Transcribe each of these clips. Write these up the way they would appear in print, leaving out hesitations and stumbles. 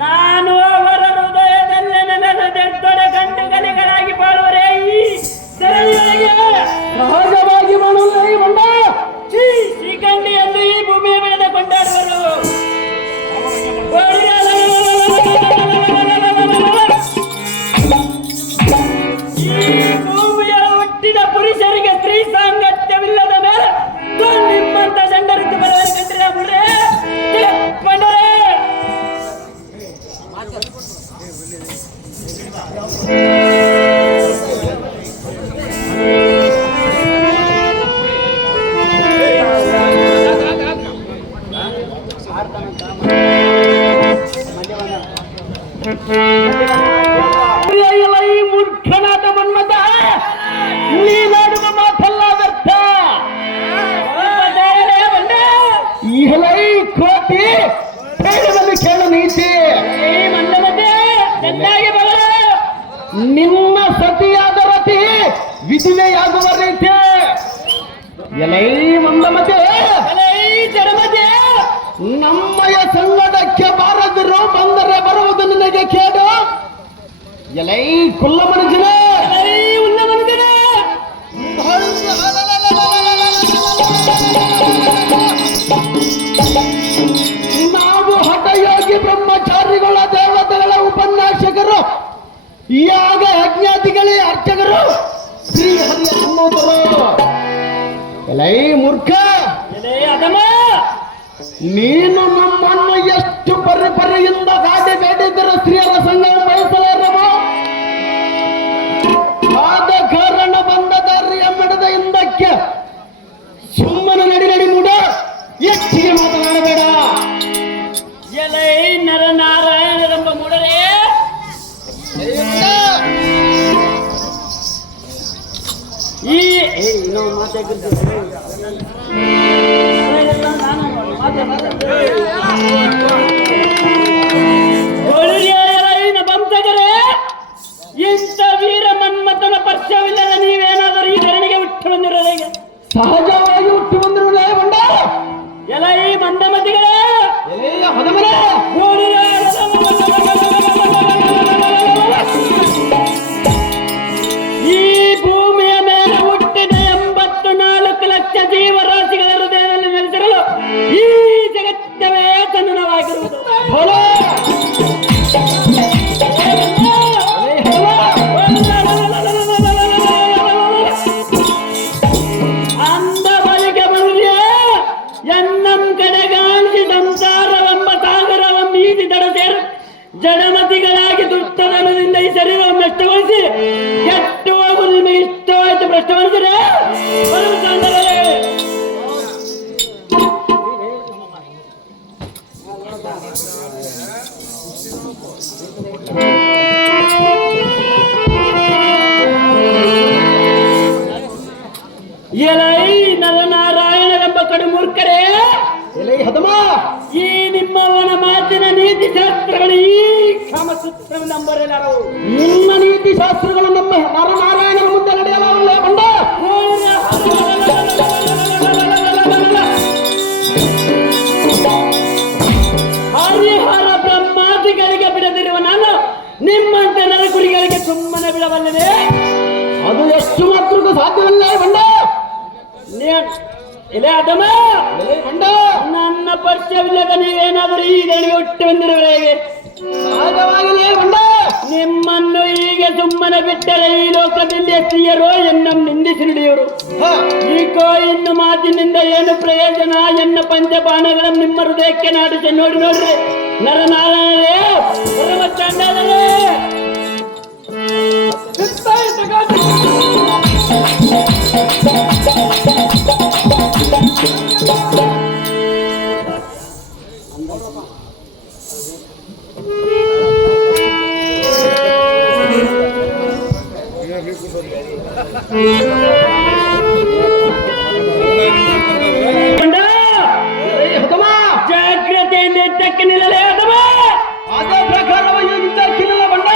ನಾನು ಅವರ ಹೃದಯದಲ್ಲಿ ನೆನೆದ ದೊಡ್ಡ ಗಂಡು ಗಲಿಗಳಾಗಿ ಬಾಳುವರೇ ಈ ಸರಣಿಗಳಿಗೆ ಸಹಜವಾಗಿ ಮಾಡುವುದೇ ಬಂಡ ಶ್ರೀಕಂಡಿಯಲ್ಲಿ ಈ ಭೂಮಿಯ ಬೆಳೆದ ಕೊಂಡಾಡುವರು. ಈ ಭೂಮಿಯ ಹುಟ್ಟಿದ ಪುರುಷರಿಗೆ ಸ್ತ್ರೀ ಸಾಂಗತ್ಯವಿಲ್ಲದ ಮೇಲೆ ನಿಮ್ಮಂತ ಗಂಡರಿದ್ದು ಬರಬೇಕಂದ್ರೆ ಬಿಡ್ರೆ ಬಂಡರೆ ಈ ಮೂರ್ಖನಾದ ಮನ್ಮಥ ನೀನಾಡುವ ಮಾತಲ್ಲ ವ್ಯರ್ಥ. ಈ ಕೋಟಿ ಹೇಳುವುದು ಕೇಳ ನೀತಿ. ನಿಮ್ಮ ಸತಿಯಾದ ರತಿ ವಿಧಿವೆಯಾಗುವ ರೀತಿ. ಎಲೈ ಮಂದಮತೆ ಜಡಮತೆ ನಮ್ಮಯ ಸಂಗಡಕ್ಕೆ ಬಾರದಿರೋ ಬಂದರೆ ಬರುವುದು ನಿನಗೆ ಕೇಡು. ಎಲೈ ಕುಲ್ಲ ಮನುಜನ ಉನ್ನ ಮನುಜನ ನಾವು ಹಠಯೋಗಿ ಬ್ರಹ್ಮಚಾರಿಗಳ ದೇವತೆಗಳ ಉಪನ್ಯಾಸಕರು, ಯಾಗ ಯಜ್ಞಾತಿಗಳೇ ಅರ್ಚಕರು, ಶ್ರೀಹರಿ ಅನ್ನೋದರು. ಎಲೈ ಮೂರ್ಖ, ಅದಮ ನೀನು ನಮ್ಮನ್ನು ಎಷ್ಟು ಪರಿಪರಿಯಿಂದ ಗಾಡಿ ಬೇಡಿದ್ದರೂ ಸ್ತ್ರೀಯರ ಸಂಘ ಬಯಸಲಾರವ. ಆದ ಕಾರಣ ಬಂದ ದಾರಿಯ ಮಡದ ಹಿಂದಕ್ಕೆ ಸುಮ್ಮನೆ ನಡಿ ಮೂಡ, ಹೆಚ್ಚಿಗೆ ಮಾತನಾಡಬೇಡ. ಎಲೈ ನರನಾರಾಯಣರೆಂಬ ಮೂಡರೇ ಈ ಬಂತಗರೇ, ಇಂಥ ವೀರ ಮನ್ಮಥನ ಪರಿಚಯವಿಲ್ಲದ ನೀವೇನಾದರೂ ಈ ಧರಣಿಗೆ ಹುಟ್ಟು ಬಂದಿರೋರಿಗೆ ಸಹಜವಾಗಿ ಹುಟ್ಟು ಬಂದಿರುವುದೇ ಬಂಡ. ಎಲ್ಲ ಈ ಮಂದಮತಿಗಳೇ ಈ ಭೂಮಿಯ ಮೇಲೆ ಹುಟ್ಟಿದ 84 ಲಕ್ಷ ಜೀವರಾಶಿಗಳ ಹೃದಯದಲ್ಲಿ ನೆಲೆಸಿರಲು ಈ ಜಗತ್ತವೇ ಚಂದನವಾಗಿರುವುದು. ಅಂದವರಿಗೆ ಬಲ್ಯ ಎನ್ನಂ ಕಡೆಗಾಣಿಸಿ ಸಂಸಾರವೆಂಬ ಸಾಗರವೆಂಬ ಈಸಿ ದಡ ಸೇರು ಜಡಮತಿಗಳಾಗಿ ದುಷ್ಟತನದಿಂದ ಈ ಶರೀರವನ್ನು ನಷ್ಟಗೊಳಿಸಿ ಕೆಟ್ಟು ಹೋಗುವುದು ನಿಮಗೆ ಇಷ್ಟವಾಯಿತು ಭ್ರಷ್ಟಗೊಳಿಸಿದ್ರೆ ಬರುವ ಕಾಂಡವೇ ಎಲೈ ನರನಾರಾಯಣರೆಂಬ ಕಡು ಮೂರ್ಖರೇ, ಈ ನಿಮ್ಮವನ ಮಾತಿನ ನೀತಿ ಶಾಸ್ತ್ರಗಳು ಈ ಕಾಮಸೂತ್ರ ನಂಬರೆಲ್ಲರು. ನಿಮ್ಮ ನೀತಿ ಶಾಸ್ತ್ರಗಳು ನಮ್ಮ ನರನಾರಾಯಣನ ಮುಂದೆ ನಡೆಯಲಾರಲ್ಲ ಬಂಡ. ಹರಿಹರ ಬ್ರಹ್ಮಾದಿಗಳಿಗೆ ಬಿಡದಿರುವ ನಾನು ನಿಮ್ಮಂತೆ ನರಕುರಿಗಳಿಗೆ ಸುಮ್ಮನೆ ಬಿಡಬಲ್ಲದೆ. ಅದು ಎಷ್ಟು ಮಾತ್ರಕ್ಕೂ ಸಾಧ್ಯವಿಲ್ಲ ಬಂಡ. ಎಲೆ ಅದಮ ಬಂಡ, ನನ್ನ ಪರಿಚಯವಿಲ್ಲದ ನೀವೇನಾದರೂ ಈ ಧರಣಿಗೆ ಹುಟ್ಟು ಬಂದಿರುವವರೆಗೆ ಸಹಜವಾಗಿಯೇ ಬಂಡ. ನಿಮ್ಮನ್ನು ಹೀಗೆ ಸುಮ್ಮನೆ ಬಿಟ್ಟರೆ ಈ ಲೋಕದಲ್ಲಿ ಸ್ತ್ರೀಯರು ಎನ್ನ ನಿಂದಿಸಿ ನುಡಿಯವರು. ಈಗೋ ಇನ್ನು ಮಾತಿನಿಂದ ಏನು ಪ್ರಯೋಜನ? ಎನ್ನ ಪಂಚಪಾನಗಳನ್ನು ನಿಮ್ಮ ಹೃದಯಕ್ಕೆ ನಾಟಿಸಿ ನೋಡ್ರಿ ನರನಾರಾಯಣರೇ, ಪರಮ ಚಂಡಾಲರೇ. ಜಾಗ್ರತೆಯಿಂದ ಇದ್ದಕ್ಕೆ ನಿಲ್ಲಲೇ ಅಥವಾ ಅದೇ ಪ್ರಕಾರವಾಗಿ ಇದ್ದಕ್ಕೆ ನಿಲ್ಲ ಬಂಡ.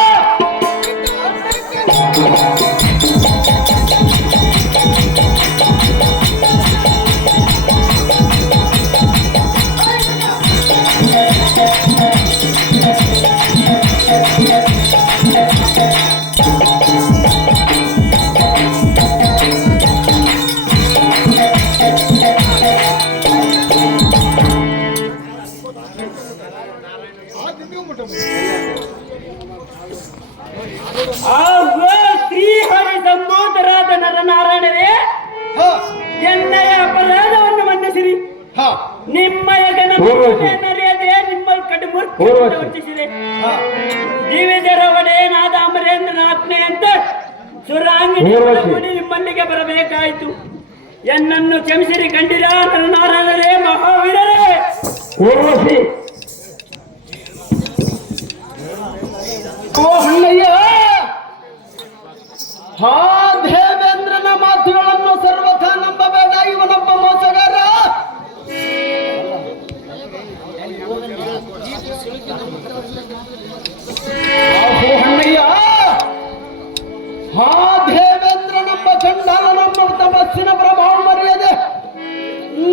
ಊರ್ವಶಿ. ವರ್ತಿಸಿದೆ. ದಿವಿಜರ ಒಡೆಯನಾದ ಅಮರೇಂದ್ರನಾಥ್ನೆ ಅಂತ ಸುರಾಂಗಿಣಿ ಊರ್ವಶಿ. ಕೂಡಿ ನಿಮ್ಮಲ್ಲಿಗೆ ಬರಬೇಕಾಯಿತು. ಎನ್ನನ್ನು ಕ್ಷಮಿಸಿರಿ ಕಂಡಿರ ನರನಾರಾಯಣರೇ, ಮಹಾವೀರರೇ. ಊರ್ವಶಿ. ಓ ಅಣ್ಣಯ್ಯ, ಹಾ ದೇವೇಂದ್ರನ ಮಾತುಗಳನ್ನು ಸರ್ವಥಾ ನಂಬಬೇಡ, ಇವನೊಬ್ಬ ಮೋಸಗಾರ. ಓ ಅಣ್ಣಯ್ಯ, ಹಾ ದೇವೇಂದ್ರನೊಬ್ಬ ಚಂಡಾಲನೊಬ್ಬ ತಪಸ್ಸಿನ ಪ್ರಭಾವ ಮರೆಯದೆ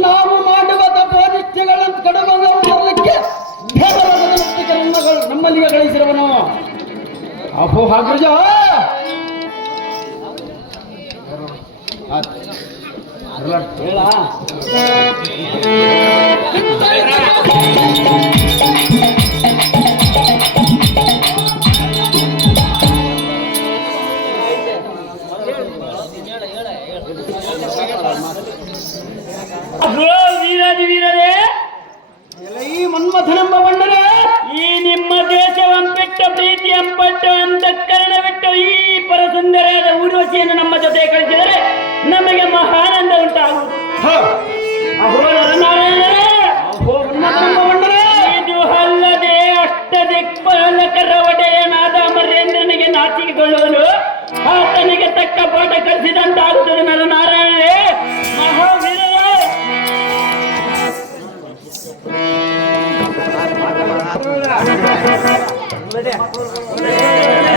ನಾವು ಮಾಡುವ ತಪೋನಿಷ್ಠೆಗಳನ್ನು ಕಡುಬನ್ನು ಮಾಡಲಿಕ್ಕೆ ನಮ್ಮಲ್ಲಿಗೆ ಕಳಿಸಿರುವನು. ಅಹೋ ಹಾಗ್ರಜ, ಹೇಳ ಅಹೋ ವೀರಾದಿ ವೀರರೇ, ಈ ಮನ್ಮಥನೆಂಬ ಬಣ್ಣರೇ, ಈ ನಿಮ್ಮ ದೇಶವಂಪಿಟ್ಟ ಪ್ರೀತಿಯಂಪಟ್ಟು ಅಂತಃಕರಣವಿಟ್ಟು ಈ ಪರಸುಂದರಾದ ಊರ್ವಶಿಯನ್ನು ನಮ್ಮ ಜೊತೆ ಕಳಿಸಿದರೆ ನಮಗೆ ಮಹಾನಂದ ಉಂಟಾಗುವುದು. ಅಹೋ ನರನಾರಾಯಣರೇ, ಅಹೋ ಮನ್ಮಥನೆಂಬ ಬಣ್ಣರೇ, ಇದು ಅಲ್ಲದೆ ಅಷ್ಟದಿಕ್ಪಾಲಕರ ಒಡೆಯನಾದ ಅಮರೇಂದ್ರನಿಗೆ ನಾಚಿಕೆಗೊಳ್ಳುವನು, ಆತನಿಗೆ ತಕ್ಕ ಪಾಠ ಕಲಿಸಿದಂತಾಗುತ್ತದೆ ನರನಾರಾಯಣ.